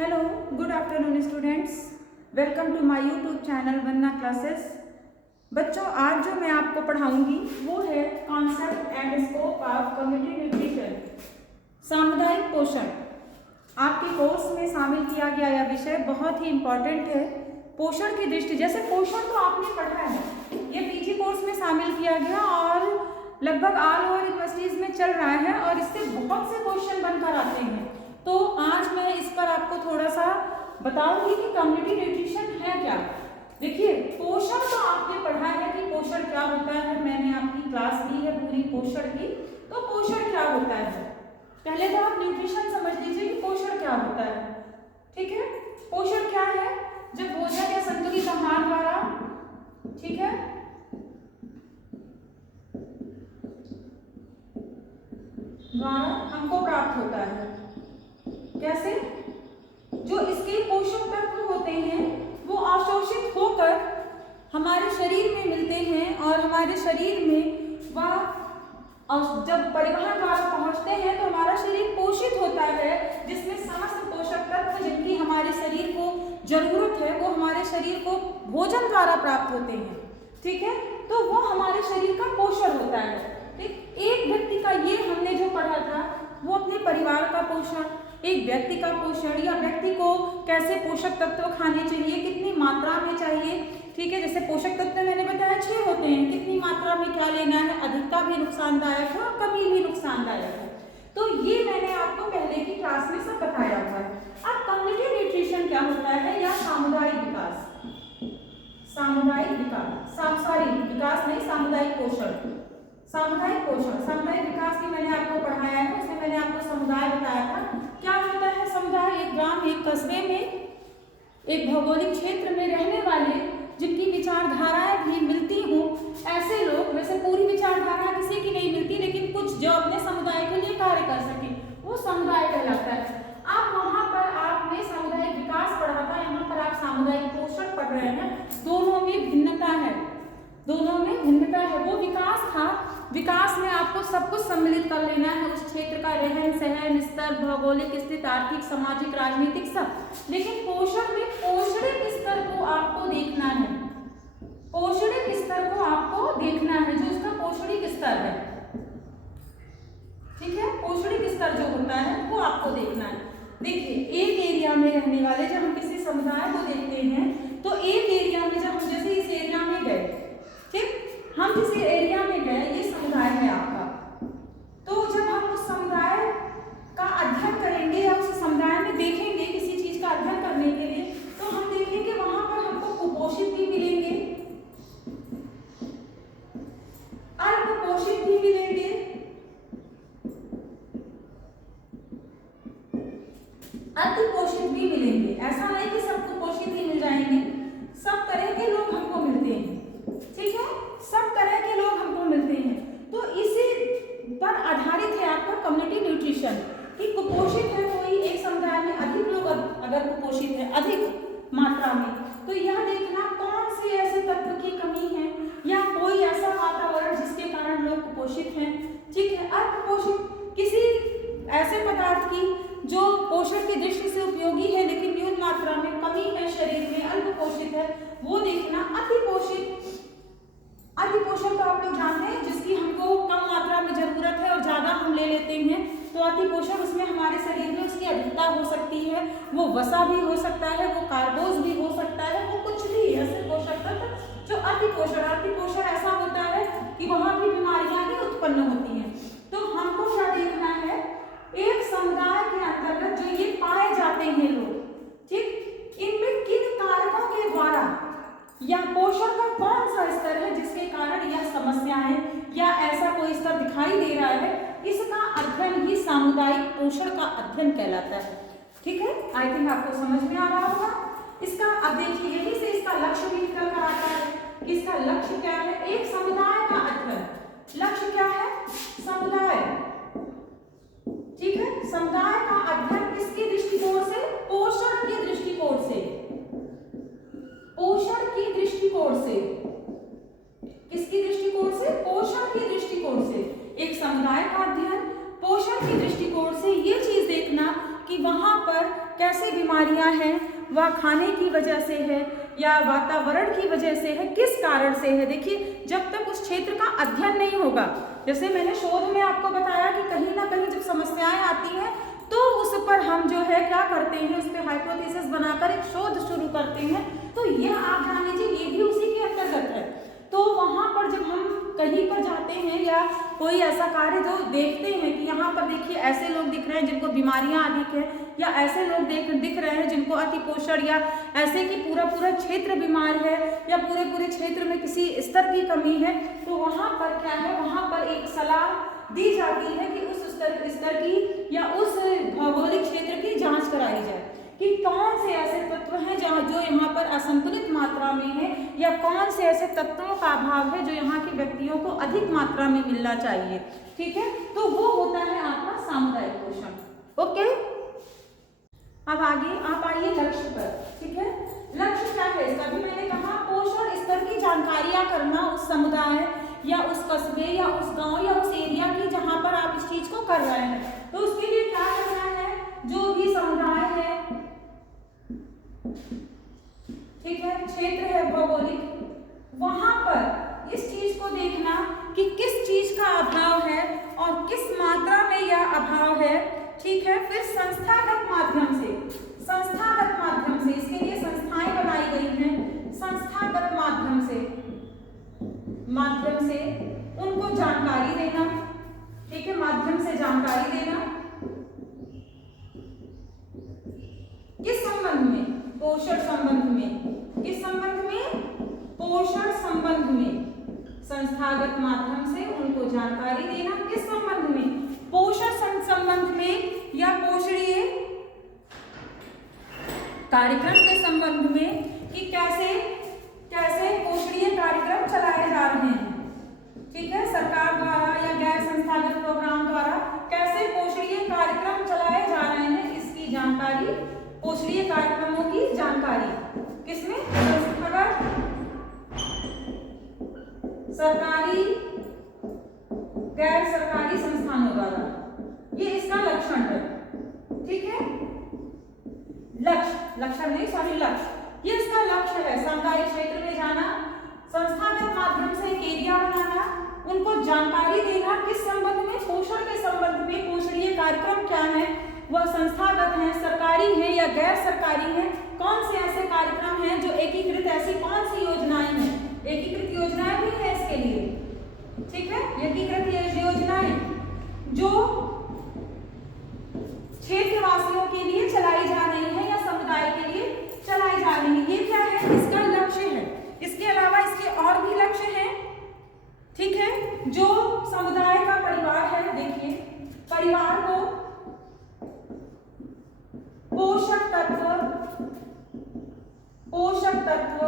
Hello, good afternoon students. Welcome to my YouTube channel Vandana classes. बच्चों, आज जो मैं आपको पढ़ाऊंगी वो है concept and scope of community nutrition, सामुदायिक पोषण। आपके कोर्स में शामिल किया गया यह विषय बहुत ही इम्पोर्टेंट है पोषण की दृष्टि। जैसे पोषण तो आपने पढ़ा है, ये पीजी कोर्स में शामिल किया गया और लगभग ऑल ओवर यूनिवर्सिटीज में चल रहा है और इससे बहुत से क्वेश्चन बनकर आते हैं। तो आज मैं इस पर आपको थोड़ा सा बताऊंगी कि कम्युनिटी न्यूट्रिशन है क्या। देखिए, पोषण तो आपने पढ़ा है कि पोषण क्या होता है, मैंने आपकी क्लास ली है पूरी पोषण की। तो पोषण क्या होता है, पहले तो आप न्यूट्रिशन समझ लीजिए कि पोषण क्या होता है। ठीक है, पोषण क्या है? जब भोजन या संतुलित आहार द्वारा, ठीक है, हमको प्राप्त होता है। कैसे? जो इसके पोषक तत्व होते हैं वो अवशोषित होकर हमारे शरीर में मिलते हैं और हमारे शरीर में वह जब परिवहन द्वारा पहुंचते हैं तो हमारा शरीर पोषित होता है, जिसमें समस्त पोषक तत्व जिनकी हमारे शरीर को जरूरत है वो हमारे शरीर को भोजन द्वारा प्राप्त होते हैं। ठीक है, तो वो हमारे शरीर का पोषण होता है। ठीक, एक व्यक्ति का, ये हमने जो पढ़ा था वो अपने परिवार का पोषण, एक व्यक्ति का पोषण या व्यक्ति को कैसे पोषक तत्व खाने चाहिए, कितनी मात्रा में चाहिए। ठीक है, जैसे पोषक तत्व मैंने बताया 6 होते हैं, कितनी मात्रा में क्या लेना है, अधिकता भी नुकसानदायक है और कमी भी नुकसानदायक है। तो ये मैंने आपको पहले की क्लास में सब बताया हुआ है। अब कम्युनिटी न्यूट्रिशन क्या होता है, या सामुदायिक विकास, सामुदायिक विकास, सॉरी विकास नहीं, सामुदायिक पोषण, सामुदायिक पोषण, सामुदायिक विकास की मैंने आपको पढ़ाया है, उसमें मैंने आपको समुदाय बताया था। क्या होता है समुदाय? एक ग्राम, एक कस्बे में, एक भौगोलिक क्षेत्र में रहने वाले जिनकी विचारधाराएं भी मिलती हों, ऐसे लोग। वैसे पूरी विचारधारा किसी की नहीं मिलती, लेकिन कुछ जो अपने समुदाय के लिए कार्य कर सके वो समुदाय कहलाता है। अब वहां पर आपने सामुदायिक विकास पढ़ा था, यहाँ पर आप सामुदायिक पोषण पढ़ रहे हैं। दोनों में भिन्नता है, दोनों में भिन्नता है। वो विकास था, विकास में आपको सब कुछ सम्मिलित कर लेना है, उस क्षेत्र का रहन सहन, स्तर, भौगोलिक स्थिति, आर्थिक, सामाजिक, राजनीतिक, सब। लेकिन पोषण में पोषणिक स्तर को आपको देखना है, पोषणिक स्तर को आपको देखना है, जो उसका पोषणिक स्तर है। ठीक है, पोषणिक स्तर जो होता है वो आपको देखना है। देखिए, एक एरिया में रहने वाले, जब हम किसी समुदाय को देखते हैं तो एक एरिया में, जब हम जैसे इस एरिया में गए, ठीक, हम जिस एरिया में गए, ये समुदाय है आपका, तो जब हम उस समुदाय का अध्ययन करेंगे या उस समुदाय में देखेंगे किसी चीज का अध्ययन करने के लिए, तो हम देखेंगे वहां पर हमको कुपोषित भी मिलेंगे, अल्पपोषित भी मिलेंगे, अतिपोषित भी मिलेंगे। ऐसा नहीं कि सब कुपोषित ही मिल जाएंगे, सब तरह के लोग हमको मिलते हैं। ठीक है, सब तरह के लोग हमको मिलते हैं। तो इसी पर आधारित है आपका कम्युनिटी न्यूट्रिशन, कि कुपोषित है कोई एक समुदाय में, अधिक लोग अगर कुपोषित है अधिक मात्रा में, तो यह देखना कौन से ऐसे तत्व की कमी है या कोई ऐसा वातावरण जिसके कारण लोग कुपोषित हैं। ठीक है, अल्पपोषित, किसी ऐसे पदार्थ की जो पोषण की दृष्टि से उपयोगी है लेकिन न्यून मात्रा में, कमी है शरीर में, अल्पपोषित है, वो देखना। अतिपोषित, अतिपोषण तो आप लोग जानते हैं, जिसकी हमको कम मात्रा में जरूरत है और ज्यादा हम ले लेते हैं, तो अतिपोषण, उसमें हमारे शरीर में उसकी अधिकता हो सकती है, वो वसा भी हो सकता है, वो कार्बोज भी हो सकता है, वो कुछ भी ऐसे पोषक तत्व जो अतिपोषण। अतिपोषण ऐसा होता है कि वहां भी बीमारियां ही उत्पन्न होती हैं। तो हमको क्या देखना है, एक समुदाय के अंतर्गत जो ये पाए जाते हैं लोग, ठीक, इनमें किन कारकों के द्वारा या पोषण का कौन सा स्तर है जिसके कारण यह समस्या है या ऐसा कोई स्तर दिखाई दे रहा है, इसका अध्ययन ही सामुदायिक पोषण का अध्ययन कहलाता है। ठीक है, आई थिंक आपको समझ में आ रहा होगा इसका। अब देखिए, यही से इसका लक्ष्य भी निकल कर आता है कि इसका लक्ष्य क्या है, एक समुदाय का अध्ययन। लक्ष्य क्या है? समुदाय। ठीक है, समुदाय का अध्ययन किसके दृष्टिकोण से? पोषण के दृष्टिकोण से, पोषण की दृष्टिकोण से। किसकी दृष्टिकोण से? पोषण की दृष्टिकोण से। एक समुदाय का अध्ययन पोषण की दृष्टिकोण से, ये चीज देखना कि वहां पर कैसे सी बीमारियां हैं वह खाने की वजह से है या वातावरण की वजह से है, किस कारण से है। देखिए, जब तक उस क्षेत्र का अध्ययन नहीं होगा, जैसे मैंने शोध में आपको बताया कि कहीं ना कहीं जब समस्याएं आती हैं तो उस पर हम जो है क्या करते हैं, उस पर हाइपोथेसिस बनाकर एक शोध शुरू करते हैं। तो यह आप जान लीजिए ये भी उसी के अंतर्गत है। तो वहां पर जब हम कहीं पर जाते हैं या कोई ऐसा कार्य जो देखते हैं कि यहाँ पर देखिए ऐसे लोग दिख रहे हैं जिनको बीमारियां अधिक है, या ऐसे लोग दिख रहे हैं जिनको अतिपोषण, या ऐसे कि पूरा क्षेत्र बीमार है, या पूरे क्षेत्र में किसी स्तर की कमी है, तो वहां पर क्या है, वहां पर एक सलाह दी जाती है कि उस स्तर की या उस भौगोलिक क्षेत्र की जांच कराई जाए कि कौन से ऐसे तत्व हैं जो यहाँ पर असंतुलित मात्रा में है, या कौन से ऐसे तत्वों का अभाव है जो यहाँ के व्यक्तियों को अधिक मात्रा में मिलना चाहिए। ठीक है, तो वो होता है आपका सामुदायिक पोषण। ओके, अब आगे आप आइए लक्ष्य पर। ठीक है, लक्ष्य क्या है इसका भी मैंने कहा, पोषण स्तर की जानकारियां करना उस समुदाय या उस कस्बे या उस गांव या उस एरिया की जहां पर आप इस चीज को कर रहे हैं। तो उसके लिए क्या करना है, जो भी समुदाय है, ठीक है, क्षेत्र है भौगोलिक, वहां पर इस चीज को देखना कि किस चीज का अभाव है और किस मात्रा में यह अभाव है। ठीक है, फिर संस्थागत माध्यम से इसके लिए संस्थाएं बनाई गई हैं, संस्थागत माध्यम से उनको जानकारी देना। ठीक है, माध्यम से जानकारी देना किस संबंध में, पोषण संबंध में, किस संबंध में, पोषण संबंध में, संस्थागत माध्यम से उनको जानकारी देना किस संबंध में, पोषण संबंध में या पोषणीय कार्यक्रम के संबंध में, कि कैसे पोषणीय कार्यक्रम चलाए जा रहे हैं। ठीक है, सरकार द्वारा या गैर संस्थागत प्रोग्राम द्वारा कैसे पोषणीय कार्यक्रम चलाए जा रहे हैं, इसकी जानकारी, पोषणीय कार्यक्रमों की जानकारी किसमें, संस्थागत, सरकारी, गैर सरकारी संस्थानों द्वारा। ये इसका लक्षण है। ठीक है, लक्षण नहीं, सॉरी, लक्ष्य, ये इसका लक्ष्य है। सामुदायिक क्षेत्र में जाना, संस्थागत माध्यम से एक एरिया बनाना, उनको जानकारी देना किस संबंध में, पोषण के संबंध में। पोषणीय कार्यक्रम क्या है, वह संस्थागत है, सरकारी है या गैर सरकारी है, कौन से ऐसे कार्यक्रम हैं जो एकीकृत, ऐसी कौन सी योजनाएं हैं, एकीकृत योजनाएं भी है इसके लिए। ठीक है, एकीकृत योजनाएं जो क्षेत्रवासियों के लिए चलाई जा रही है या समुदाय के लिए चलाई जा रही है, ये क्या है, इसका लक्ष्य है। इसके अलावा इसके और भी लक्ष्य हैं। ठीक है, जो समुदाय का परिवार है, देखिए, परिवार को पोषक तत्व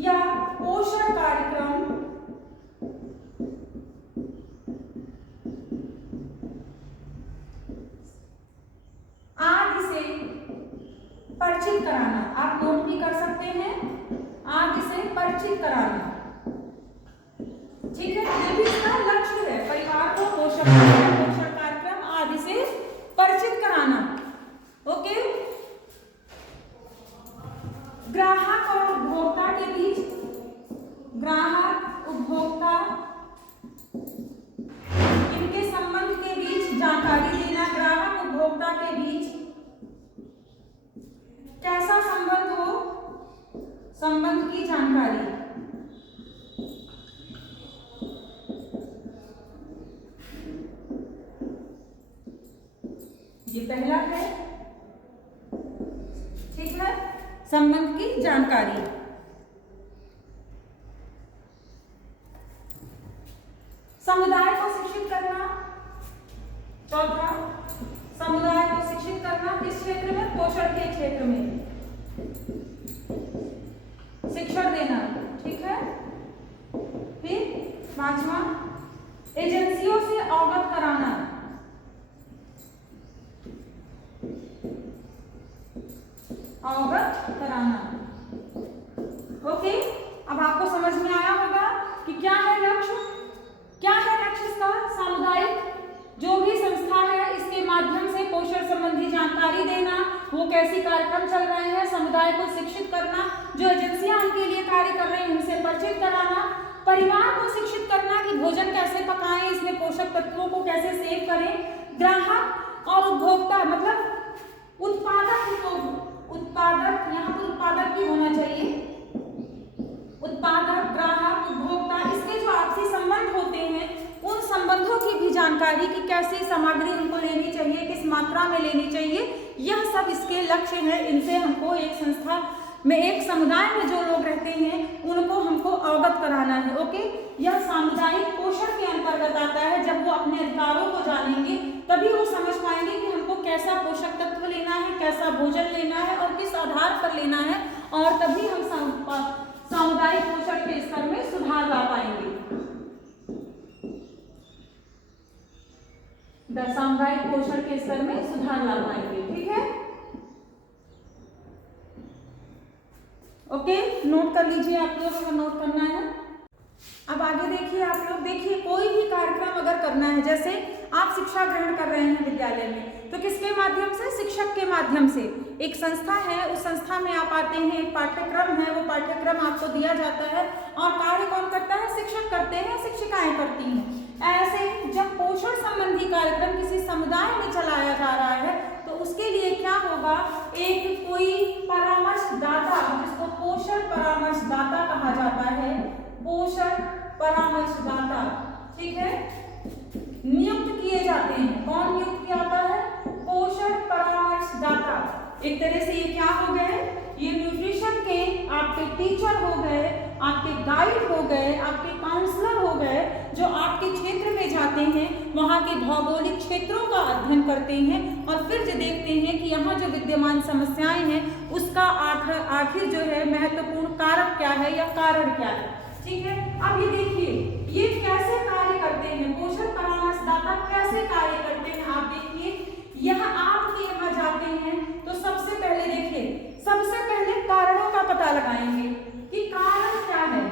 या पोषण कार्यक्रम आदि से परिचित कराना। आप नोट भी कर सकते हैं, आदि से परिचित कराना। ठीक है, ये भी इसका लक्ष्य है, परिवार को पोषण कार्यक्रम आदि से परिचित कराना। ओके, ग्राहक और उपभोक्ता के बीच, ग्राहक उपभोक्ता इनके संबंध के बीच जानकारी देना। ग्राहक उपभोक्ता के बीच कैसा संबंध हो, संबंध की जानकारी। ये पहला है। ठीक है, संबंध की जानकारी। समुदाय को शिक्षित करना, चौथा, समुदाय को शिक्षित करना किस क्षेत्र में, पोषण के क्षेत्र में शिक्षण देना। ठीक है, फिर पांचवा, एजेंसियों से अवगत कराना। अवगत कराना। ओके, अब आपको समझ में आया होगा कि क्या है लक्ष्य, क्या है लक्ष्य इसका। सामुदायिक जो भी संस्था है इसके माध्यम से पोषण संबंधी जानकारी देना, वो कैसी कार्यक्रम चल रहे हैं, समुदाय को शिक्षित करना, जो एजेंसियां उनके लिए कार्य कर रही हैं उनसे परिचित कराना, परिवार को शिक्षित करना कि भोजन कैसे पकाएं, इसमें पोषक तत्वों को कैसे सेव करें, ग्राहक और उपभोक्ता मतलब उत्पादक यहाँ पर उत्पादक भी होना चाहिए, उत्पादक, ग्राहक, उपभोक्ता, इसके जो आपसी संबंध होते हैं उन संबंधों की भी जानकारी कि कैसी सामग्री उनको लेनी चाहिए, किस मात्रा में लेनी चाहिए, यह सब इसके लक्ष्य है। इनसे हमको एक संस्था में, एक समुदाय में जो लोग रहते हैं उनको हमको अवगत कराना है। ओके, यह सामुदायिक पोषण के अंतर्गत आता है। जब वो अपने अधिकारों को जानेंगे तभी वो समझ पाएंगे कि हमको कैसा पोषक तत्व लेना है, कैसा भोजन लेना है और किस आधार पर लेना है, और तभी हम सामुदायिक पोषण के स्तर में सुधार ला पाएंगे। सामुदायिक पोषण के स्तर में सुधार ला पाएंगे। ठीक है, ओके, नोट कर लीजिए आप लोग अगर नोट करना है। अब आगे देखिए आप लोग, देखिए कोई भी कार्यक्रम अगर करना है, जैसे आप शिक्षा ग्रहण कर रहे हैं विद्यालय में, तो किसके माध्यम से, शिक्षक के माध्यम से। एक संस्था है, उस संस्था में आप आते हैं, एक पाठ्यक्रम है, वो पाठ्यक्रम आपको दिया जाता है और कार्य कौन करता है, शिक्षक करते हैं, शिक्षिकाएं करती हैं। ऐसे जब पोषण संबंधी कार्यक्रम किसी समुदाय में चलाया जा रहा है तो उसके लिए क्या होगा, एक कोई परामर्शदाता, जिसको पोषण परामर्शदाता कहा जाता है, पोषण परामर्शदाता, ठीक है, नियुक्त किए जाते हैं। कौन नियुक्त किया जाता है, पोषण परामर्शदाता। एक तरह से ये क्या हो गए, ये न्यूट्रिशन के आपके टीचर हो गए, आपके गाइड हो गए, आपके काउंसलर हो गए, जो आपके क्षेत्र में जाते हैं, वहाँ के भौगोलिक क्षेत्रों का अध्ययन करते हैं और फिर जो देखते हैं कि यहाँ जो विद्यमान समस्याएं हैं उसका आखिर जो है महत्वपूर्ण कारक क्या है या कारण क्या है। ठीक है, अब ये देखिए ये कैसे कार्य करते हैं, पोषण परामर्शदाता कैसे कार्य करते हैं। आप देखिए यह आपके यहाँ जाते हैं तो सबसे पहले देखिए, सबसे पहले कारणों का पता लगाएंगे कि कारण क्या है,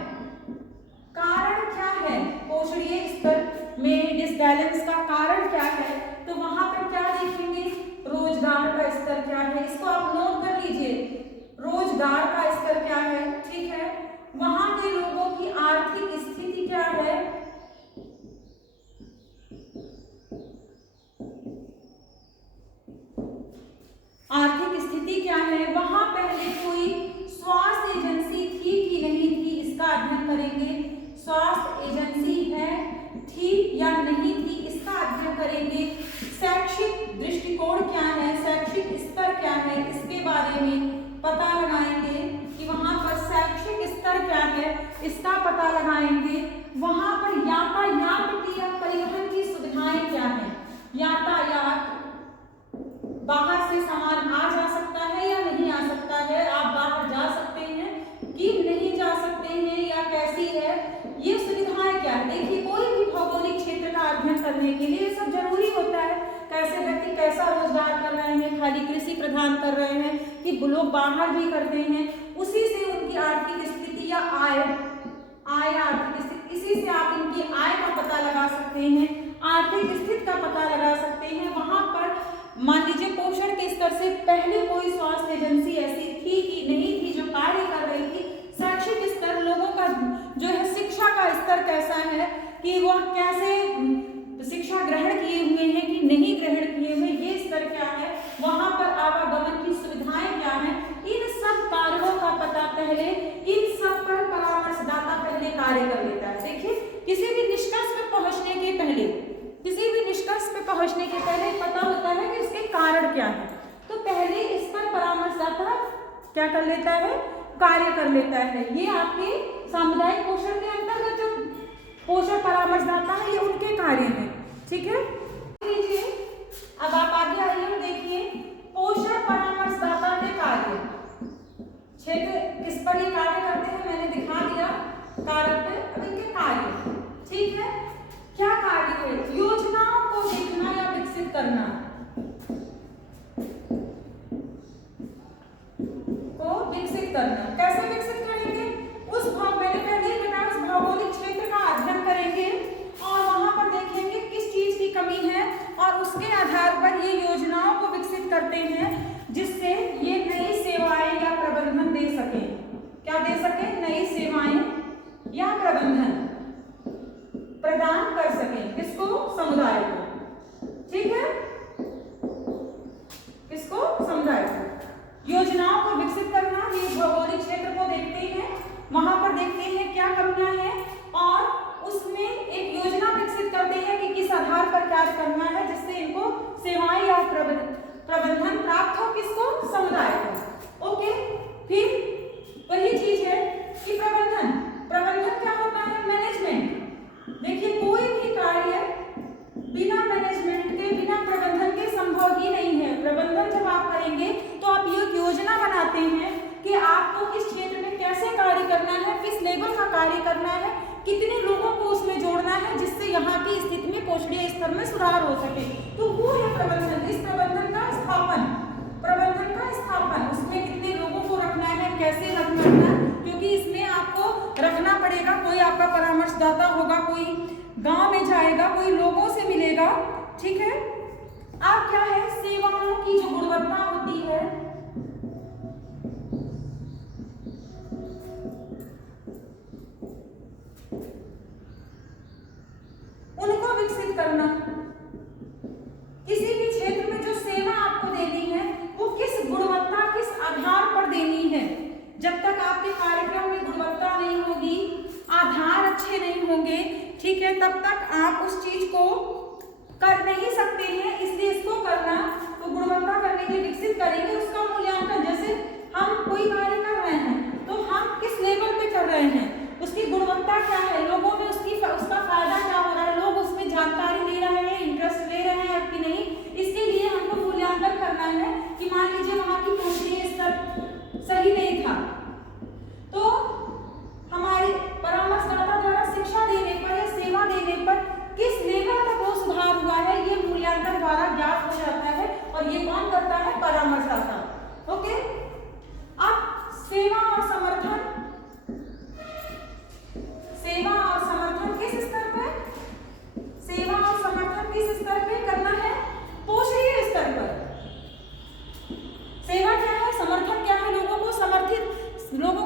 कारण क्या है, पोषणीय स्तर में डिसबैलेंस का कारण क्या है। तो वहां पर क्या देखेंगे, रोजगार का स्तर क्या है, इसको आप नोट कर लीजिए, रोजगार का स्तर क्या है। ठीक है, वहां के लोगों की आर्थिक स्थिति क्या है, आर्थिक स्थिति क्या है, वहां पहले कोई स्वास्थ्य एजेंसी थी कि नहीं थी इसका अध्ययन करेंगे, स्वास्थ्य एजेंसी है थी या नहीं थी इसका अध्ययन करेंगे। शैक्षिक दृष्टिकोण क्या है, शैक्षिक स्तर क्या है, इसके बारे में पता लगाएंगे कि वहां पर शैक्षिक स्तर क्या है, इसका पता लगाएंगे। वहां पर यातायात की या परिवहन की सुविधाएं क्या है, यातायात, बाहर से सामान आ जा सकता है या नहीं आ सकता है, आप बाहर जा सकते हैं कि नहीं जा सकते हैं या कैसी है, ये सुविधाएं क्या है। देखिए कोई भी भौगोलिक क्षेत्र का अध्ययन करने के लिए सब जरूरी होता है, कैसे व्यक्ति कैसा रोजगार कर रहे हैं, खाली कृषि प्रधान कर रहे हैं कि लोग बाहर भी करते हैं, उसी से उनकी आर्थिक स्थिति या आय आर्थिक स्थिति, इसी से आप इनकी आय का पता लगा सकते हैं, आर्थिक स्थिति का पता लगा सकते हैं। वहां पर मान लीजिए पोषण के स्तर से पहले कोई स्वास्थ्य एजेंसी ऐसी थी कि नहीं थी जो कार्य कर रही थी। शैक्षिक स्तर, लोगों का जो है शिक्षा का स्तर कैसा है कि वह कैसे शिक्षा ग्रहण किए हुए हैं कि नहीं ग्रहण किए हुए, ये स्तर क्या है, वहां पर आवागमन की सुविधाएं क्या है, इन सब कार्यों का पता पहले, इन सब पर परामर्शदाता पहले कार्य कर लेता है। देखिए किसी भी निष्कर्ष पर पहुंचने के पहले, किसी भी निष्कर्ष पे पहुंचने के पहले पता होता है कि इसके कारण क्या है, तो पहले इस पर परामर्शदाता क्या कर लेता है, कार्य कर लेता है। ये आपके सामुदायिक पोषण के अंतर्गत जो पोषण परामर्शदाता है ये उनके कार्य हैं। ठीक है, लीजिए अब आप आगे आइए और देखिए पोषण परामर्शदाता के कार्य, क्षेत्र किस पर ये कार्य करते हैं मैंने दिखा दिया कारक पे, अब इनके कार्य। ठीक है, क्या कार्य है, योजनाओं को देखना या विकसित करना, को विकसित करना। कैसे विकसित करेंगे, मैंने पहले ही बताया, उस भौगोलिक क्षेत्र का अध्ययन करेंगे और वहां पर देखेंगे किस चीज की कमी है और उसके आधार पर ये योजनाओं को विकसित करते हैं जिससे ये नई सेवाएं या प्रबंधन दे सके। क्या दे सके? नई सेवाएं या प्रबंधन प्रदान कर सके। किसको? समुदाय को। ठीक है, किसको? समुदाय को। योजनाओं को विकसित करना, ये भौगोलिक क्षेत्र को देखते हैं, वहां पर देखते हैं क्या कमियां हैं और उसमें एक योजना विकसित करते हैं कि किस आधार पर कार्य करना है जिससे इनको सेवाएं या प्रबंधन प्राप्त हो। किसको? समुदाय को। ओके, फिर वही चीज है कि प्रबंधन क्या होता है? मैनेजमेंट। देखिए, कोई भी कार्य बिना मैनेजमेंट के, बिना प्रबंधन के संभव ही नहीं है। प्रबंधन जब आप करेंगे तो आप ये योजना बनाते हैं कि आपको किस क्षेत्र में कैसे कार्य करना है, किस लेवल का कार्य करना है, कितने लोगों को उसमें जोड़ना है जिससे यहाँ की स्थिति में, पोषणीय स्तर में सुधार हो सके। तो वो है प्रबंधन। इस प्रबंधन का स्थापन, उसमें कितने लोगों को रखना है, कैसे रखना है, क्योंकि इसमें आपको रखना पड़ेगा। कोई आपका परामर्शदाता होगा, कोई गांव में जाएगा, कोई लोगों से मिलेगा। ठीक है, आप क्या है, सेवाओं की जो गुणवत्ता होती है, उनको विकसित करना। किसी भी क्षेत्र में जो सेवा आपको देनी है वो किस गुणवत्ता, किस आधार पर देनी है। जब तक आपके कार्यक्रम में गुणवत्ता नहीं होगी, आधार अच्छे नहीं होंगे, ठीक है, तब तक आप उस चीज को कर नहीं सकते हैं। इसलिए इसको करना, तो गुणवत्ता करने के लिए विकसित करेंगे, उसका मूल्यांकन। जैसे हम कोई कार्य कर रहे हैं तो हम किस लेवल पे कर रहे हैं, उसकी गुणवत्ता क्या है, लोगों में उसका फायदा क्या हो रहा है, लोग उसमें जानकारी ले रहे हैं, इंटरेस्ट ले रहे हैं कि नहीं। इसके लिए हमको मूल्यांकन करना है कि मान लीजिए वहां की पोषणीय स्तर सही नहीं था, तो हमारे परामर्शदाता द्वारा शिक्षा देने पर या सेवा देने पर किस लेवल तक वो सुधार हुआ है, ये मूल्यांकन द्वारा ज्ञात हो जाता है। और ये कौन करता है? परामर्शदाता। ओके, अब सेवा और समर्थन किस स्तर पर? सेवा और समर्थन किस स्तर पे करना है? पोषणीय स्तर पर। सेवा क्या है, समर्थन क्या है? लोगों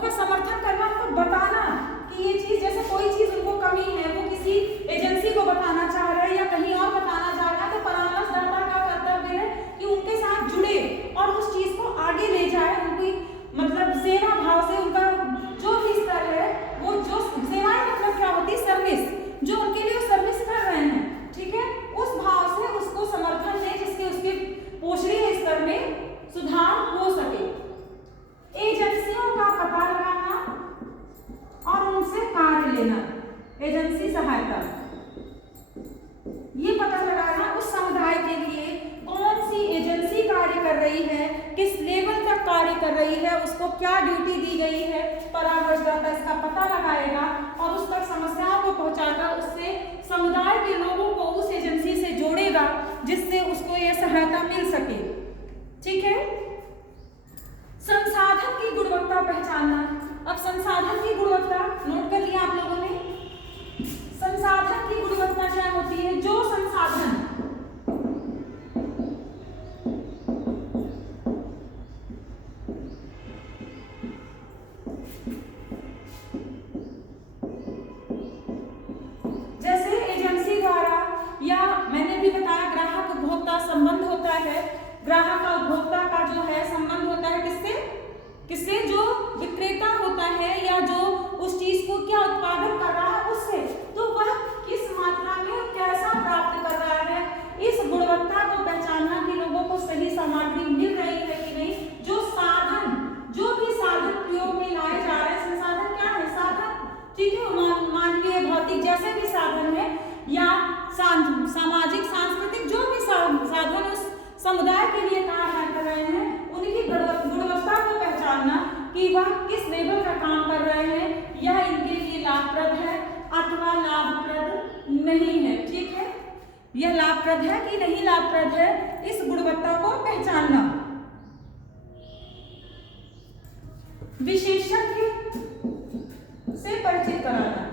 का समर्थन करना, उनको बताना कि ये चीज, जैसे कोई चीज उनको कमी है, वो किसी एजेंसी को बताना चाह रहे हैं या कहीं और बताना चाह रहे हैं, तो परामर्शदाता का कर्तव्य है कि उनके साथ जुड़े और उस चीज को आगे ले जाए। उनकी मतलब सेवा भाव से उनका जो भी स्तर है, वो जो सेवाएं मतलब क्या होती है? सर्विस, जो उनके लिए सर्विस कर रहे हैं, ठीक है, उस भाव से उसको समर्थन दें जिससे उसके पोषणीय स्तर में सुधार हो सके। एजेंसियों का पता लगाना और उनसे कार्य लेना, एजेंसी सहायता, ये पता लगाना उस समुदाय के लिए कौन सी एजेंसी कार्य कर रही है, किस लेवल तक कार्य कर रही है, उसको क्या ड्यूटी दी गई है। परामर्शदाता इसका पता लगाएगा और उस तक समस्याओं को पहुंचाकर उससे समुदाय के लोगों को उस एजेंसी से जोड़ेगा जिससे उसको यह सहायता मिल सके। ठीक है, संसाधन की गुणवत्ता पहचानना। अब संसाधन की गुणवत्ता नोट कर लिया आप लोगों ने। संसाधन की गुणवत्ता क्या होती है? जो संसाधन जैसे एजेंसी द्वारा, या मैंने भी बताया ग्राहक उपभोक्ता संबंध होता है, ग्राहक का उपभोक्ता का जो है संबंध होता है किससे? जो विक्रेता होता है या जो उस चीज को क्या उत्पादन कर रहा है उससे। तो वह किस मात्रा में कैसा प्राप्त कर रहा है, इस गुणवत्ता को पहचानना कि लोगों को सही सामग्री मिल रही है कि नहीं। जो भी साधन प्रयोग में लाए जा रहे हैं, संसाधन क्या है? साधन, ठीक है, मानवीय भौतिक जैसे भी साधन है या सामाजिक सांस्कृतिक जो भी साधन उस समुदाय के लिए कार्य कर रहे हैं, उनकी गुणवत्ता को पहचानना कि वह किस लेवल का काम कर रहे हैं, यह इनके लिए लाभप्रद है अथवा लाभप्रद नहीं है। ठीक है, यह लाभप्रद है कि नहीं लाभप्रद है, इस गुणवत्ता को पहचानना। विशेषज्ञ से परिचित कराना,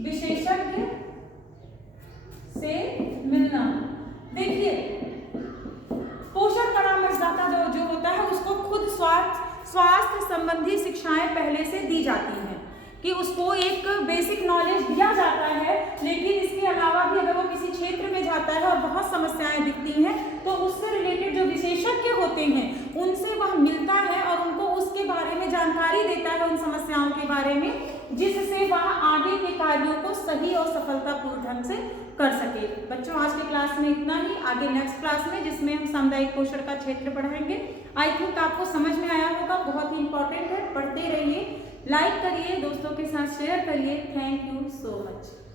विशेषज्ञ से मिलना। देखिए, पोषण परामर्शदाता जो स्वास्थ्य संबंधी शिक्षाएं पहले से दी जाती हैं, कि उसको एक बेसिक नॉलेज दिया जाता है, लेकिन इसके अलावा भी अगर वो किसी क्षेत्र में जाता है और बहुत समस्याएं दिखती हैं तो उससे रिलेटेड जो विशेषज्ञ होते हैं उनसे वह मिलता है और उनको उसके बारे में जानकारी देता है, उन समस्याओं के बारे में, जिससे वह आगे के कार्यों को सही और सफलतापूर्ण ढंग से कर सके। बच्चों आज के क्लास में इतना ही, आगे नेक्स्ट क्लास में जिसमें हम सामुदायिक पोषण का क्षेत्र पढ़ाएंगे। आई थिंक आपको समझ में आया होगा, बहुत ही इंपॉर्टेंट है, पढ़ते रहिए, लाइक करिए, दोस्तों के साथ शेयर करिए। Thank you so much.